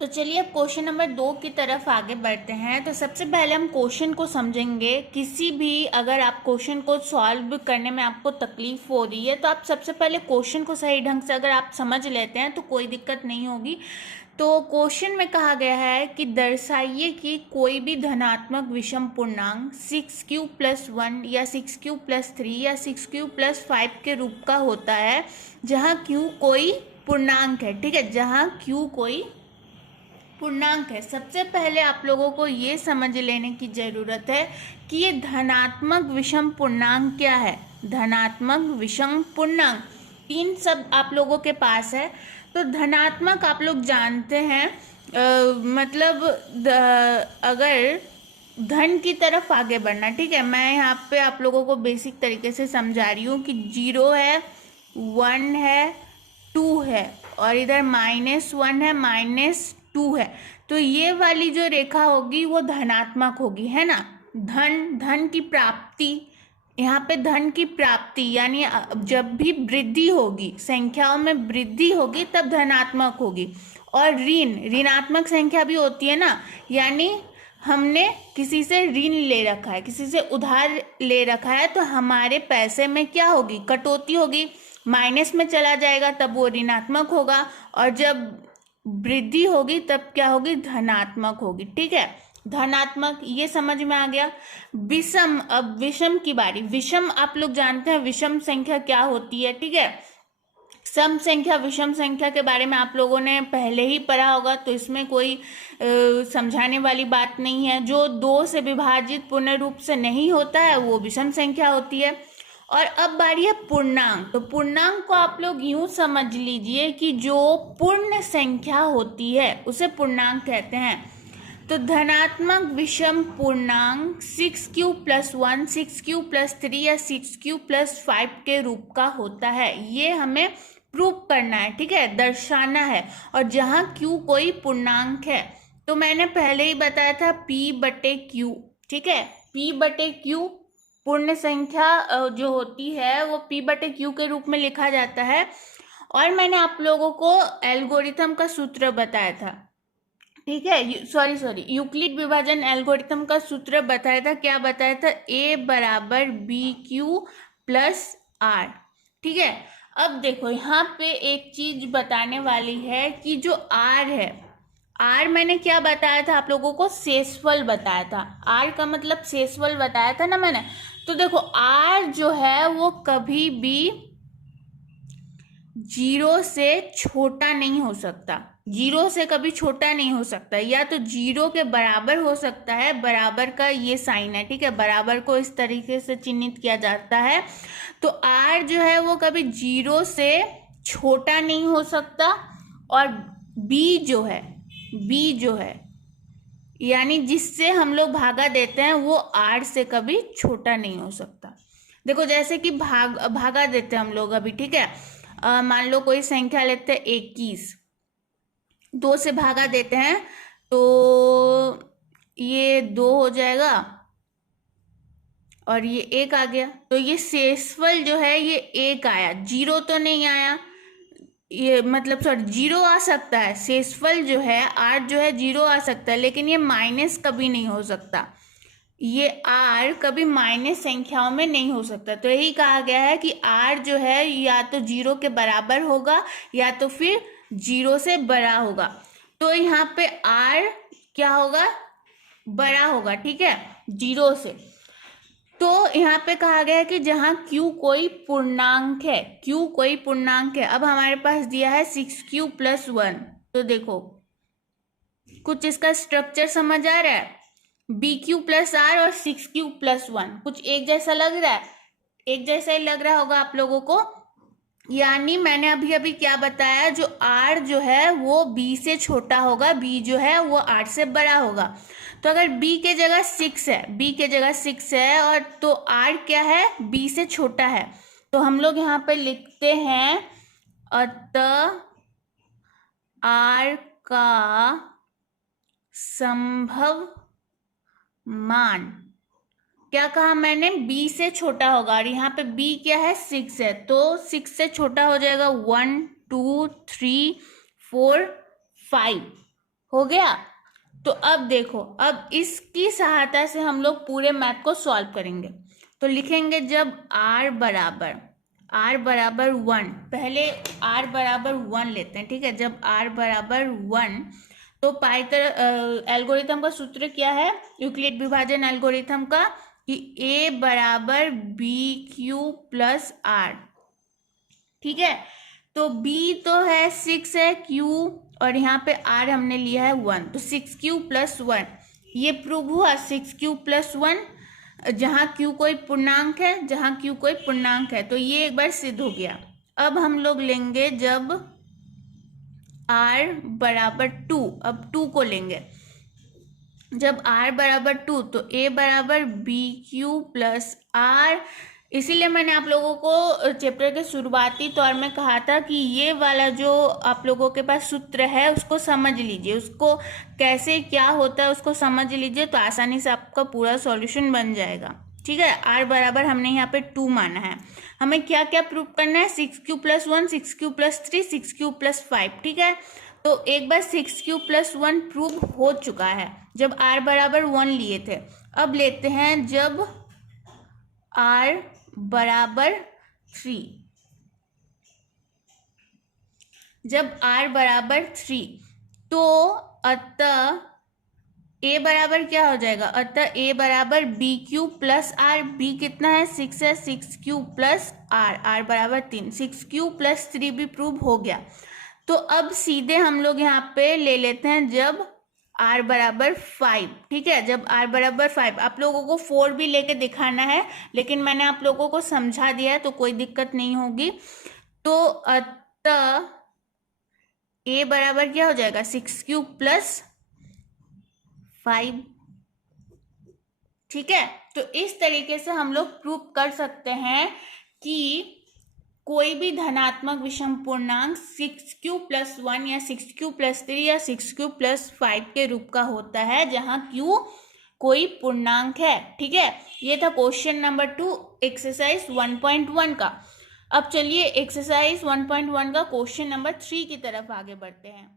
तो चलिए अब क्वेश्चन नंबर 2 की तरफ आगे बढ़ते हैं। तो सबसे पहले हम क्वेश्चन को समझेंगे। किसी भी अगर आप क्वेश्चन को सॉल्व करने में आपको तकलीफ हो रही है तो आप सबसे पहले क्वेश्चन को सही ढंग से अगर आप समझ लेते हैं तो कोई दिक्कत नहीं होगी। तो क्वेश्चन में कहा गया है कि दर्शाइए कि कोई भी धनात्मक विषम पूर्णांक 6q+1 या 6q+3 या 6q+5 के रूप का होता है जहाँ q कोई पूर्णांक है। ठीक है, जहाँ q कोई पूर्णांक है। सबसे पहले आप लोगों को ये समझ लेने की ज़रूरत है कि ये धनात्मक विषम पूर्णांक क्या है। धनात्मक विषम पूर्णांक 3 शब्द आप लोगों के पास है। तो धनात्मक आप लोग जानते हैं, मतलब अगर धन की तरफ आगे बढ़ना। ठीक है, मैं यहाँ पे आप लोगों को बेसिक तरीके से समझा रही हूँ कि 0 है, 1 है, 2 है और इधर -1 है, -2 है। तो ये वाली जो रेखा होगी वो धनात्मक होगी, है ना। धन की प्राप्ति, यहाँ पे धन की प्राप्ति यानी जब भी वृद्धि होगी, संख्याओं में वृद्धि होगी तब धनात्मक होगी। और ऋणात्मक संख्या भी होती है ना, यानी हमने किसी से ऋण ले रखा है, किसी से उधार ले रखा है, तो हमारे पैसे में क्या होगी, कटौती होगी, माइनस में चला जाएगा, तब वो ऋणात्मक होगा। और जब वृद्धि होगी तब क्या होगी, धनात्मक होगी। ठीक है, धनात्मक, ये समझ में आ गया। विषम, अब विषम की बारी। विषम आप लोग जानते हैं विषम संख्या क्या होती है। ठीक है, सम संख्या विषम संख्या के बारे में आप लोगों ने पहले ही पढ़ा होगा, तो इसमें कोई समझाने वाली बात नहीं है। जो 2 से विभाजित पूर्ण रूप से नहीं होता है वो विषम संख्या होती है। और अब बारी है पूर्णांक। तो पूर्णांक को आप लोग यूं समझ लीजिए कि जो पूर्ण संख्या होती है उसे पूर्णांक कहते हैं। तो धनात्मक विषम पूर्णांक 6q+1, 6q+3 या 6q+5 के रूप का होता है। ये हमें प्रूव करना है, ठीक है, दर्शाना है। और जहाँ q कोई पूर्णांक है, तो मैंने पहले ही बताया था p/q। ठीक है, p/q पूर्ण संख्या जो होती है वो p/q के रूप में लिखा जाता है। और मैंने आप लोगों को एल्गोरिथम का सूत्र बताया था। ठीक है, सॉरी यूक्लिड विभाजन एल्गोरिथम का सूत्र बताया था। क्या बताया था, a = bq+r। ठीक है, अब देखो यहाँ पे एक चीज बताने वाली है कि जो r है, r मैंने क्या बताया था आप लोगों को, शेषफल बताया था। r का मतलब शेषफल बताया था ना मैंने। तो देखो r जो है वो कभी भी 0 से छोटा नहीं हो सकता, 0 से कभी छोटा नहीं हो सकता, या तो 0 के बराबर हो सकता है। बराबर का ये साइन है, ठीक है, बराबर को इस तरीके से चिन्हित किया जाता है। तो r जो है वो कभी 0 से छोटा नहीं हो सकता। और b जो है यानी जिससे हम लोग भागा देते हैं वो r से कभी छोटा नहीं हो सकता। देखो जैसे कि भागा देते हैं हम लोग अभी। ठीक है, मान लो कोई संख्या लेते हैं 21, 2 से भागा देते हैं तो ये 2 हो जाएगा और ये 1 आ गया। तो ये शेषफल जो है ये 1 आया, 0 तो नहीं आया। ये मतलब सॉरी 0 आ सकता है, शेषफल जो है 8 जो है 0 आ सकता है, लेकिन ये माइनस कभी नहीं हो सकता। ये r कभी माइनस संख्याओं में नहीं हो सकता। तो यही कहा गया है कि r जो है या तो 0 के बराबर होगा या तो फिर 0 से बड़ा होगा। तो यहाँ पे r क्या होगा, बड़ा होगा। ठीक है, 0 से। तो यहाँ पे कहा गया है कि जहाँ q कोई पूर्णांक है, q कोई पूर्णांक है। अब हमारे पास दिया है 6q+1। तो देखो कुछ इसका स्ट्रक्चर समझ आ रहा है, bq+r और 6q+1 कुछ एक जैसा लग रहा है, एक जैसा ही लग रहा होगा आप लोगों को। यानी मैंने अभी अभी क्या बताया, जो r जो है वो b से छोटा होगा, b जो है वो 8 से बड़ा होगा। तो अगर b के जगह 6 है, b के जगह 6 है और तो r क्या है, b से छोटा है। तो हम लोग यहाँ पे लिखते हैं अतः r का संभव मान, क्या कहा मैंने, b से छोटा होगा। और यहाँ पे b क्या है, 6 है, तो 6 से छोटा हो जाएगा 1 2 3 4 5 हो गया। तो अब देखो, अब इसकी सहायता से हम लोग पूरे मैथ को सॉल्व करेंगे। तो लिखेंगे जब r बराबर 1, पहले r बराबर 1 लेते हैं, ठीक है। जब r बराबर 1, तो एल्गोरिथम का सूत्र क्या है, यूक्लिड विभाजन एल्गोरिथम का, कि a बराबर बी क्यू प्लस आर, ठीक है। तो b तो है 6 है, q और यहाँ पे r हमने लिया है 1, तो 6q प्लस 1, ये प्रूव हुआ 6q प्लस 1, जहाँ q कोई पूर्णांक है, तो ये एक बार सिद्ध हो गया। अब हम लोग लेंगे जब r बराबर 2, अब 2 को लेंगे। जब r बराबर 2, तो a बराबर बी क्यू प्लस आर। इसीलिए मैंने आप लोगों को चैप्टर के शुरुआती तौर में कहा था कि ये वाला जो आप लोगों के पास सूत्र है उसको समझ लीजिए, उसको कैसे क्या होता है उसको समझ लीजिए, तो आसानी से आपका पूरा सॉल्यूशन बन जाएगा, ठीक है। r बराबर हमने यहाँ पे 2 माना है, हमें क्या क्या प्रूव करना है, 6q plus 1, 6q plus 3, 6q plus 5, ठीक है। तो एक बार 6q प्लस 1 प्रूव हो चुका है जब r बराबर 1 लिए थे। अब लेते हैं जब r बराबर 3, जब r बराबर 3, तो अतः a बराबर क्या हो जाएगा, अतः a बराबर B Q plus R, b कितना है 6 है, 6q प्लस आर, r बराबर 3, 6q प्लस 3 भी प्रूव हो गया। तो अब सीधे हम लोग यहाँ पे ले लेते हैं जब r बराबर 5, ठीक है। जब r बराबर 5, आप लोगों को 4 भी लेके दिखाना है, लेकिन मैंने आप लोगों को समझा दिया है तो कोई दिक्कत नहीं होगी। तो अतः a बराबर क्या हो जाएगा, 6q प्लस 5, ठीक है। तो इस तरीके से हम लोग प्रूव कर सकते हैं कि कोई भी धनात्मक विषम पूर्णांक 6q प्लस 1 या 6q प्लस 3 या 6q प्लस 5 के रूप का होता है, जहां q कोई पूर्णांक है, ठीक है। ये था क्वेश्चन नंबर 2 एक्सरसाइज 1.1 का। अब चलिए एक्सरसाइज 1.1 का क्वेश्चन नंबर 3 की तरफ आगे बढ़ते हैं।